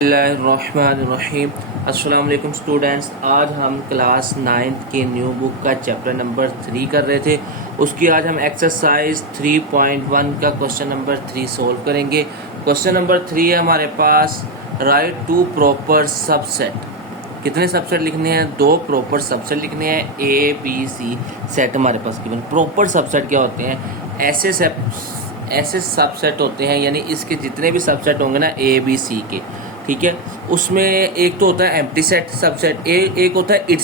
बिस्मिल्लाहिर्रहमानिर्रहीम। अस्सलाम वालेकुम स्टूडेंट्स। आज हम क्लास 9th के न्यू बुक का चैप्टर नंबर 3 कर रहे थे। उसकी आज हम एक्सरसाइज 3.1 का क्वेश्चन नंबर 3 सोल्व करेंगे। क्वेश्चन नंबर 3 है हमारे पास, राइट टू प्रॉपर सबसेट। कितने सबसेट लिखने हैं? 2 प्रॉपर सबसेट लिखने हैं। ए बी सी सेट हमारे पास गिवन। प्रॉपर सबसेट क्या होते हैं? ऐसे सबसेट होते हैं, यानी इसके जितने भी सबसेट होंगे ना ए बी सी के, ठीक है, उसमें एक तो होता है एम्प्टी सेट सबसेट, एक होता है इट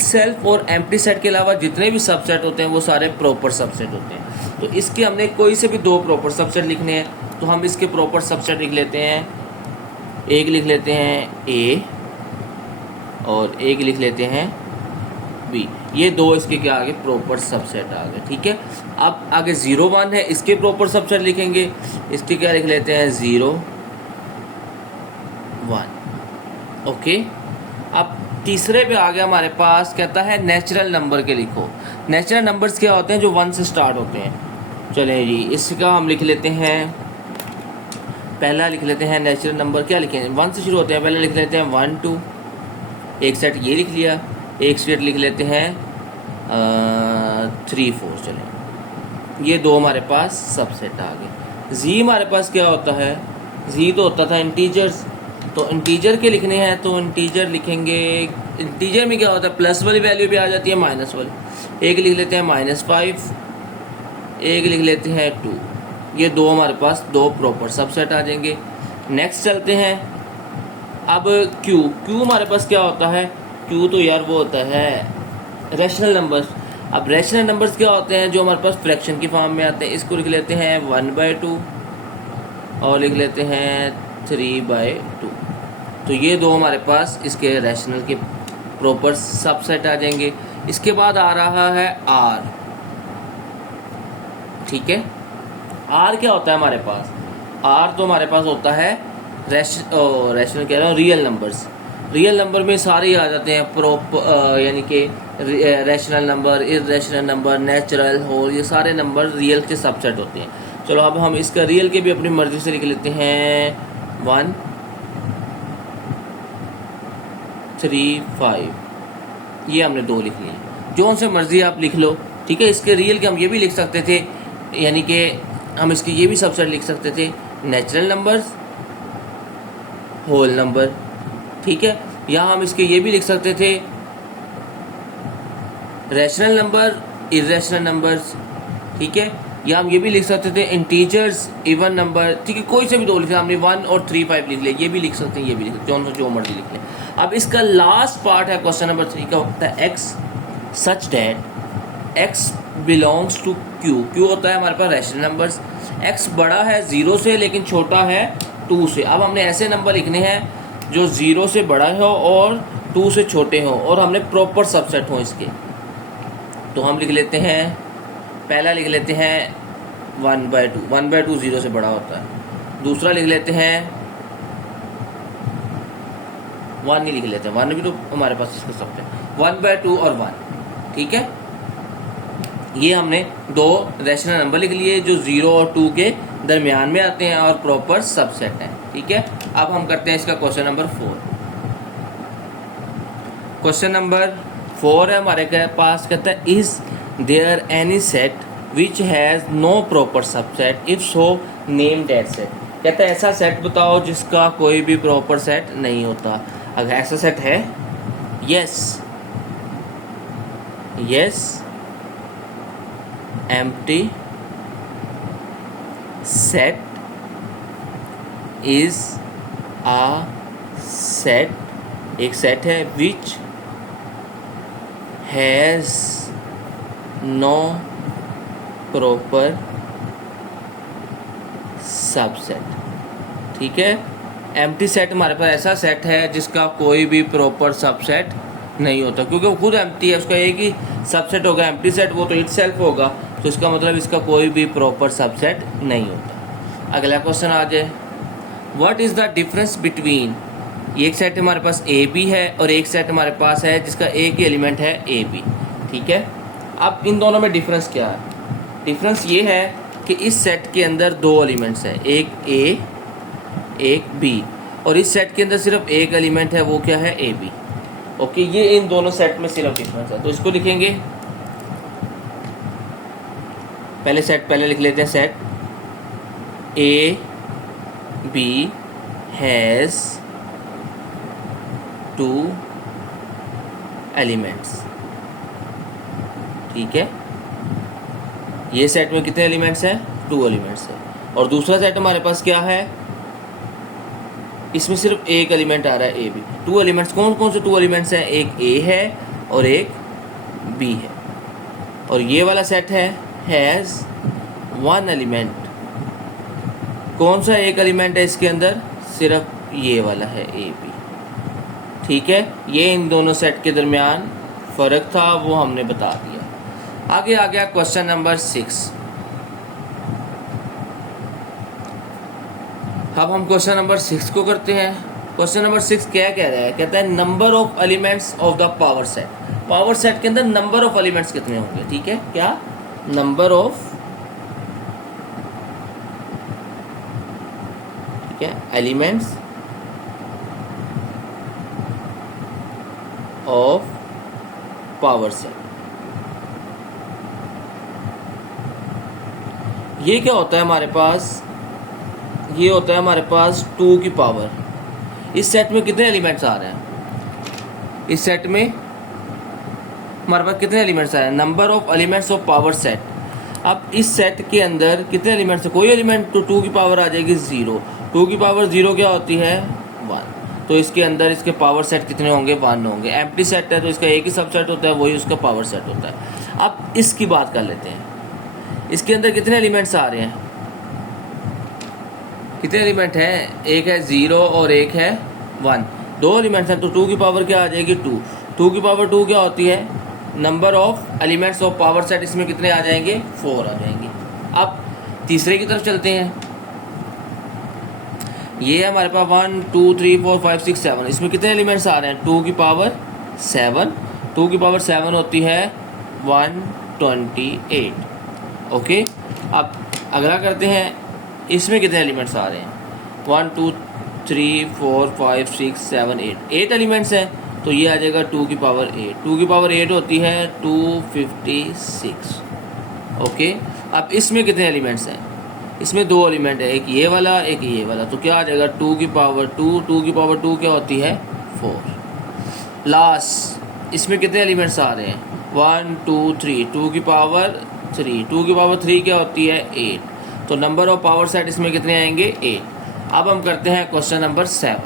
सेल्फ और एम्प्टी सेट के अलावा जितने भी सबसेट होते हैं वो सारे प्रॉपर सबसेट होते हैं। तो इसके हमने कोई से भी 2 प्रॉपर सबसेट लिखने हैं, तो हम इसके प्रॉपर सबसेट लिख लेते हैं। एक लिख लेते हैं ए और एक लिख लेते हैं बी। ये 2 इसके क्या आ गए? प्रॉपर सबसेट आ गए, ठीक है। अब आगे 0 1 है, इसके प्रॉपर सबसेट लिखेंगे। इसके क्या लिख लेते हैं? 0 1। ओके। अब तीसरे पे आ गया हमारे पास, कहता है नेचुरल नंबर के लिखो। नेचुरल नंबर्स क्या होते हैं? जो 1 से स्टार्ट होते हैं। चलें जी, इसका हम लिख लेते हैं। पहला लिख लेते हैं नेचुरल नंबर, क्या लिखेंगे? 1 से शुरू होते हैं। पहले लिख लेते हैं 1 2, एक सेट ये लिख लिया। एक सेट लिख लेते हैं 3 4। चलें, ये 2 हमारे पास सबसेट आ गए। जी हमारे पास क्या होता है? जी तो होता था इंटीजर्स, तो इंटीजर के लिखने हैं तो इंटीजर लिखेंगे। इंटीजर में क्या होता है? प्लस वाली वैल्यू भी आ जाती है, माइनस वाली। एक लिख लेते हैं -5, एक लिख लेते हैं 2। ये 2 हमारे पास 2 प्रॉपर सबसेट आ जाएंगे। नेक्स्ट चलते हैं। अब क्यू हमारे पास क्या होता है? क्यू तो यार वो होता है रैशनल नंबर्स। अब रैशनल नंबर्स क्या होते हैं? जो हमारे पास फ्रैक्शन की फॉर्म में आते हैं। इसको लिख लेते हैं 1/2 और लिख लेते हैं 3/2। तो ये 2 हमारे पास इसके रैशनल के प्रॉपर सबसेट आ जाएंगे। इसके बाद आ रहा है आर, ठीक है। आर क्या होता है हमारे पास? आर तो हमारे पास होता है रैशनल कह रहा हूँ, रियल नंबर्स। रियल नंबर में सारे ही आ जाते हैं यानी कि rational number, irrational number, natural, whole, ये सारे नंबर रियल के सबसेट होते हैं। चलो अब हम इसका रियल के भी अपनी मर्जी से लिख लेते हैं 1 3 5। ये हमने 2 लिख लिए, जो उनसे मर्जी आप लिख लो, ठीक है। इसके रियल के हम ये भी लिख सकते थे, यानी कि हम इसके ये भी सबसेट लिख सकते थे, नेचुरल नंबर्स, होल नंबर, ठीक है। या हम इसके ये भी लिख सकते थे रैशनल नंबर, इररेशनल नंबर्स, ठीक है। या हम ये भी लिख सकते थे इंटीजर्स, इवन नंबर, ठीक है। कोई से भी 2 लिखे, हमने 1 और 3 5 लिख लिया। ये भी लिख सकते हैं, ये भी लिख सकते हैं, जो मर्जी लिख लें। अब इसका लास्ट पार्ट है क्वेश्चन नंबर 3 का, होता है X such that X belongs to Q. Q होता है हमारे पास रैशनल नंबर्स। एक्स बड़ा है 0 से लेकिन छोटा है 2 से। अब हमने ऐसे नंबर लिखने हैं जो 0 से बड़ा हो और 2 से छोटे हो, और हमने प्रॉपर सबसेट हो इसके। तो हम लिख लेते हैं, पहला लिख लेते हैं 1/2। 1/2 0 से बड़ा होता है। दूसरा लिख लेते हैं 1 ही लिख लेते हैं, 1 भी तो हमारे पास इसका सबसेट 1/2 और 1, ठीक है। ये हमने 2 रैशनल नंबर लिख लिए जो 0 और 2 के दरमियान में आते हैं और प्रॉपर सबसेट हैं, ठीक है। अब हम करते हैं इसका क्वेश्चन नंबर 4। क्वेश्चन नंबर 4 है हमारे पास, कहता है is there any set which has no proper subset, if so name that set. कहता है ऐसा सेट बताओ जिसका कोई भी प्रॉपर सेट नहीं होता। अगर ऐसा सेट है, yes empty set is a set, एक सेट है which has no proper subset, ठीक है। एम्प्टी सेट हमारे पास ऐसा सेट है जिसका कोई भी प्रॉपर सबसेट नहीं होता, क्योंकि वो खुद एम्प्टी है, उसका एक ही सबसेट होगा एम्प्टी सेट, वो तो इट सेल्फ होगा, तो इसका मतलब इसका कोई भी प्रॉपर सबसेट नहीं होता। अगला क्वेश्चन आ जाए, what is the difference between, एक सेट हमारे पास ए बी है और एक सेट हमारे पास है जिसका एक ही एलिमेंट है ए बी, ठीक है। अब इन दोनों में डिफरेंस क्या है? डिफरेंस ये है कि इस सेट के अंदर 2 एलिमेंट्स हैं, एक ए एक बी, और इस सेट के अंदर सिर्फ एक एलिमेंट है, वो क्या है, ए बी। ओके, ये इन दोनों सेट में सिर्फ डिफरेंस है। तो इसको लिखेंगे, पहले सेट पहले लिख लेते हैं। Set A B has two elements. ठीक है, ये सेट में कितने एलिमेंट्स हैं, 2 एलिमेंट्स है। और दूसरा सेट हमारे पास क्या है, इसमें सिर्फ एक एलिमेंट आ रहा है, ए बी। 2 एलिमेंट्स, कौन कौन से 2 एलिमेंट्स हैं, एक ए है और एक बी है। और ये वाला सेट है हैज़ 1 एलिमेंट। कौन सा एक एलिमेंट है इसके अंदर, सिर्फ ये वाला है, ए बी। ठीक है, ये इन दोनों सेट के दरमियान फ़र्क था, वो हमने बता दिया। आगे आ गया क्वेश्चन नंबर 6। अब हम क्वेश्चन नंबर 6 को करते हैं। क्वेश्चन नंबर 6 क्या कह रहा है, कहता है number of elements of the power set. Power set के अंदर नंबर ऑफ एलिमेंट्स कितने होंगे। ठीक है, क्या, नंबर ऑफ, ठीक है, एलिमेंट्स ऑफ पावर सेट। ये क्या होता है हमारे पास, ये होता है हमारे पास 2 की पावर। इस सेट में कितने एलिमेंट्स आ रहे हैं, इस सेट में हमारे पास कितने एलिमेंट्स आ रहे हैं, number of elements of power set. अब इस सेट के अंदर कितने एलिमेंट्स है, कोई एलिमेंट तो 2 की पावर आ जाएगी 0। 2 की पावर 0 क्या होती है, 1। तो इसके अंदर इसके पावर सेट कितने होंगे, 1 होंगे। एम्प्टी सेट है तो इसका एक ही सबसेट होता है, वही उसका पावर सेट होता है। अब इसकी बात कर लेते हैं, इसके अंदर कितने एलिमेंट्स आ रहे हैं, कितने एलिमेंट हैं, एक है 0 और एक है 1। 2 एलिमेंट्स हैं, तो 2 की पावर क्या आ जाएगी, 2। 2 की पावर 2 क्या होती है, number of elements of power set. इसमें कितने आ जाएंगे, 4 आ जाएंगे। अब तीसरे की तरफ चलते हैं। ये है हमारे पास 1 2 3 4 5 6 7। इसमें कितने एलिमेंट्स आ रहे हैं, 2 की पावर 7। 2 की पावर 7 होती है 128। ओके, अब अगला करते हैं, इसमें कितने एलिमेंट्स आ रहे हैं, 1 2 3 4 5 6 7 8। 8 एलिमेंट्स हैं, तो ये आ जाएगा 2 की पावर 8। 2 की पावर 8 होती है 256। ओके, अब इसमें कितने एलिमेंट्स हैं, इसमें 2 एलिमेंट है, एक ये वाला एक ये वाला। तो क्या आ जाएगा, 2 की पावर 2। 2 की पावर 2 क्या होती है, 4। लास्ट, इसमें कितने एलिमेंट्स आ रहे हैं, 1 2 3। 2 की पावर 3। 2 की पावर 3 क्या होती है, 8। तो नंबर ऑफ पावर सेट इसमें कितने आएंगे, 8। अब हम करते हैं क्वेश्चन नंबर 7।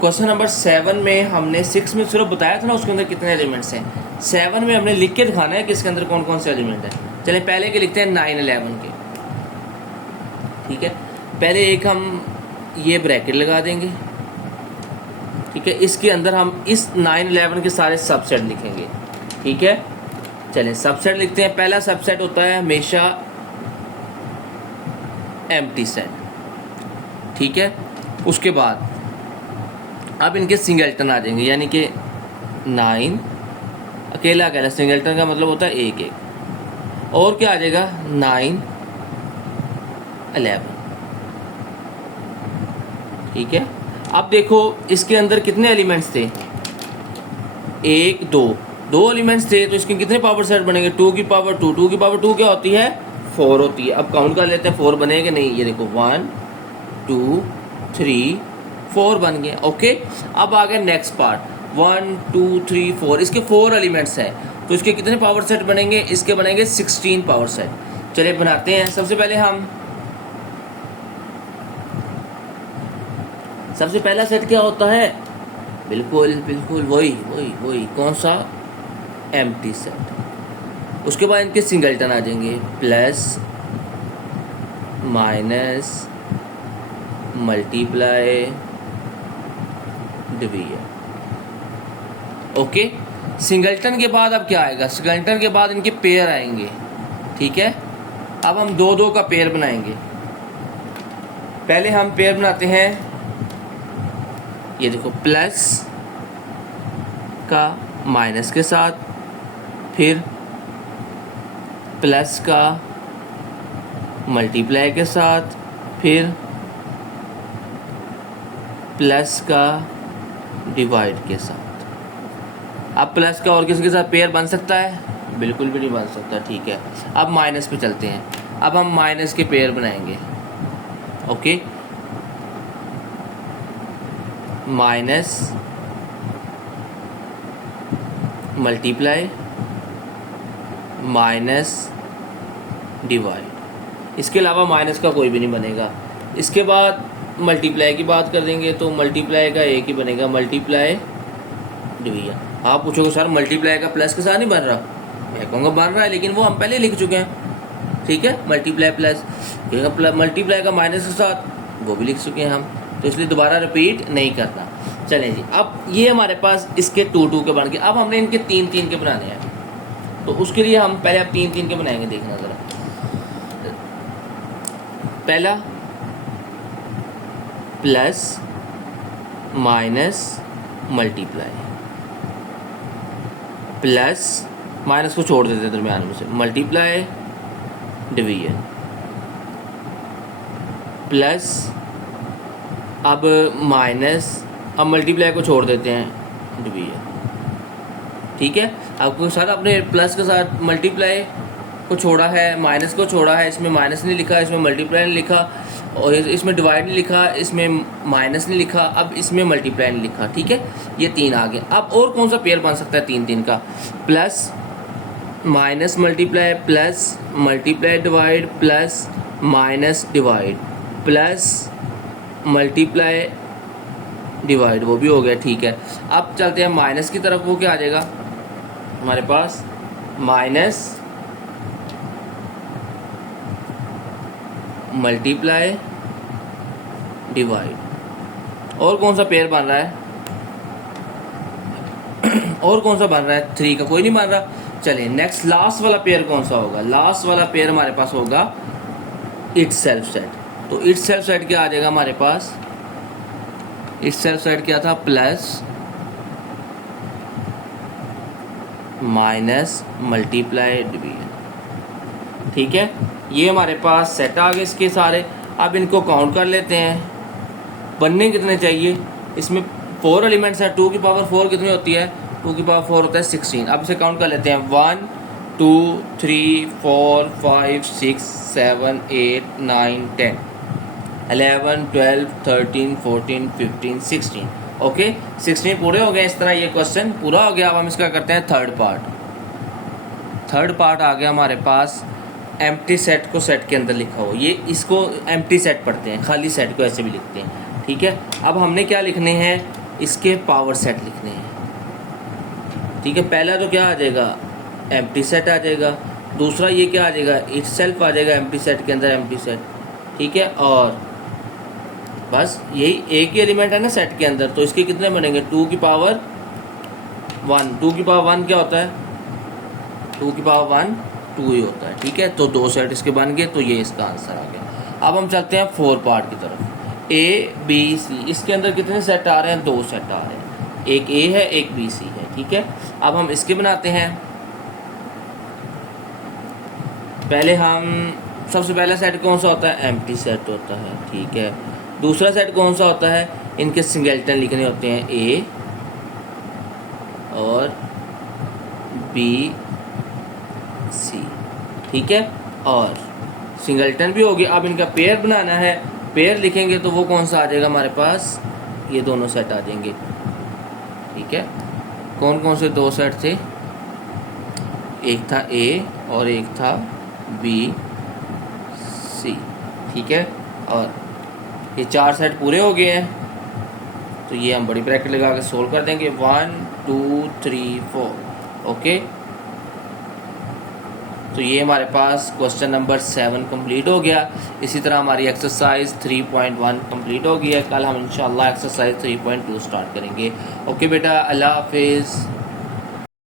क्वेश्चन नंबर 7 में हमने 6 में सिर्फ बताया था ना उसके अंदर कितने एलिमेंट्स हैं। 7 में हमने लिख के दिखाना है कि इसके अंदर कौन कौन से एलिमेंट हैं। चलिए पहले के लिखते हैं 9 11 के। ठीक है, पहले एक हम ये ब्रैकेट लगा देंगे। ठीक है, इसके अंदर हम इस 9 11 के सारे सबसेट लिखेंगे। ठीक है, चलिए सबसेट लिखते हैं। पहला सबसेट होता है हमेशा एम्प्टी सेट। ठीक है, उसके बाद अब इनके सिंगल्टन आ जाएंगे, यानी कि 9 अकेला अकेला, सिंगल्टन का मतलब होता है एक एक। और क्या आ जाएगा, 9 11। ठीक है, अब देखो इसके अंदर कितने एलिमेंट्स थे, 1 2 एलिमेंट्स थे, तो इसके कितने पावर सेट बनेंगे, 2 की पावर 2। 2 की पावर 2 क्या होती है, 4 होती है। अब काउंट कर लेते हैं 4 बनेंगे नहीं, ये देखो 1 2 3 4 बन गए। ओके, अब आ गया नेक्स्ट पार्ट, 1 2 3 4। इसके 4 एलिमेंट्स हैं, तो इसके कितने पावर सेट बनेंगे, इसके बनेंगे 16 पावर सेट। चलिए बनाते हैं। सबसे पहला सेट क्या होता है, बिल्कुल बिल्कुल वही कौन सा, एम्प्टी सेट। उसके बाद इनके सिंगल्टन आ जाएंगे, plus minus multiply division. Okay, singleton के बाद अब क्या आएगा, सिंगल्टन के बाद इनके पेयर आएंगे। ठीक है, अब हम 2 2 का पेयर बनाएंगे। पहले हम पेयर बनाते हैं, ये देखो प्लस का माइनस के साथ, फिर प्लस का मल्टीप्लाई के साथ, फिर प्लस का डिवाइड के साथ। अब प्लस का और किसी के साथ पेयर बन सकता है? बिल्कुल भी नहीं बन सकता। ठीक है, अब माइनस पे चलते हैं। अब हम माइनस के पेयर बनाएंगे। Okay, minus multiply minus divide, इसके अलावा माइनस का कोई भी नहीं बनेगा। इसके बाद मल्टीप्लाई की बात कर देंगे तो मल्टीप्लाई का एक ही बनेगा, मल्टीप्लाई डिवीजन। आप पूछोगे सर मल्टीप्लाई का प्लस के साथ नहीं बन रहा? मैं कहूँगा बन रहा है, लेकिन वो हम पहले लिख चुके हैं। ठीक है, मल्टीप्लाई प्लस, मल्टीप्लाई का माइनस के साथ वो भी लिख चुके हैं हम, तो इसलिए दोबारा रिपीट नहीं करना। चलें जी, अब ये हमारे पास इसके 2 के बन गए। अब हमने इनके 3 के बनाने हैं, तो उसके लिए हम पहले अब 3 के बनाएंगे। देखना ज़रा, पहला plus minus multiply, plus minus को छोड़ देते हैं दरम्यान में से, मल्टीप्लाई डिवीजन, प्लस अब माइनस, अब मल्टीप्लाई को छोड़ देते हैं डिवीजन। ठीक है, आपको सर आपने प्लस के साथ मल्टीप्लाई को छोड़ा है, माइनस को छोड़ा है, इसमें माइनस नहीं लिखा, इसमें मल्टीप्लाई नहीं लिखा, और इसमें डिवाइड नहीं लिखा, इसमें माइनस नहीं लिखा, अब इसमें मल्टीप्लाई नहीं लिखा। ठीक है, ये 3 आ गए। अब और कौन सा पेयर बन सकता है 3 का? Plus minus multiply plus multiply divide plus minus divide plus multiply divide, वो भी हो गया। ठीक है, अब चलते हैं माइनस की तरफ। वो क्या आ जाएगा हमारे पास? Minus multiply divide. और कौन सा पेयर बन रहा है? और कौन सा बन रहा है? 3 का कोई नहीं बन रहा। चलिए नेक्स्ट, लास्ट वाला पेयर कौन सा होगा? लास्ट वाला पेयर हमारे पास होगा इट सेल्फ सेट। तो इट सेल्फ सेट क्या आ जाएगा हमारे पास? इट सेल्फ सेट क्या था? Plus minus multiply division. ठीक है, ये हमारे पास सेट आ गए इसके सारे। अब इनको काउंट कर लेते हैं, बनने कितने चाहिए? इसमें 4 एलिमेंट्स हैं, 2 की पावर 4 कितनी होती है? 2 की पावर 4 होता है 16। अब इसे काउंट कर लेते हैं, 1 2 3 4 5 6 7 8 9 10 11 12 13 14 15 16। ओके, 16 पूरे हो गए। इस तरह ये क्वेश्चन पूरा हो गया। अब हम इसका करते हैं थर्ड पार्ट। थर्ड पार्ट आ गया हमारे पास, एम्प्टी सेट को सेट के अंदर लिखा हो। ये इसको एम्प्टी सेट पढ़ते हैं, खाली सेट को ऐसे भी लिखते हैं। ठीक है, अब हमने क्या लिखने हैं? इसके पावर सेट लिखने हैं। ठीक है, पहला तो क्या आ जाएगा? एम्प्टी सेट आ जाएगा। दूसरा ये क्या आ जाएगा? इट सेल्फ आ जाएगा एम्प्टी सेट के अंदर, एम्प्टी सेट। ठीक है, और बस यही एक ही एलिमेंट है ना सेट के अंदर, तो इसके कितने बनेंगे? 2 की पावर 1। 2 की पावर 1 क्या होता है? 2 की पावर 1 2 ही होता है। ठीक है, तो 2 सेट इसके बन गए, तो ये इसका आंसर आ गया। अब हम चलते हैं 4 पार्ट की तरफ। ए बी सी, इसके अंदर कितने सेट आ रहे हैं? 2 सेट आ रहे हैं, एक ए है एक बी सी है। ठीक है, अब हम इसके बनाते हैं। पहले हम सबसे पहला सेट कौन सा होता है? एम्प्टी सेट होता है। ठीक है, दूसरा सेट कौन सा होता है? इनके सिंगलटन लिखने होते हैं, ए और बी सी। ठीक है, और सिंगलटन भी हो गया। अब इनका पेयर बनाना है, पेयर लिखेंगे तो वो कौन सा आ जाएगा हमारे पास? ये दोनों सेट आ जाएंगे। ठीक है, कौन कौन से 2 सेट थे? एक था ए और एक था बी सी। ठीक है, और ये 4 सेट पूरे हो गए हैं, तो ये हम बड़ी ब्रैकेट लगा के सोल्व कर देंगे। 1 2 3 4। ओके, तो ये हमारे पास क्वेश्चन नंबर 7 कंप्लीट हो गया। इसी तरह हमारी एक्सरसाइज 3.1 कंप्लीट हो गई है। कल हम इंशाल्लाह एक्सरसाइज 3.2 स्टार्ट करेंगे। ओके बेटा, अल्लाह हाफिज़।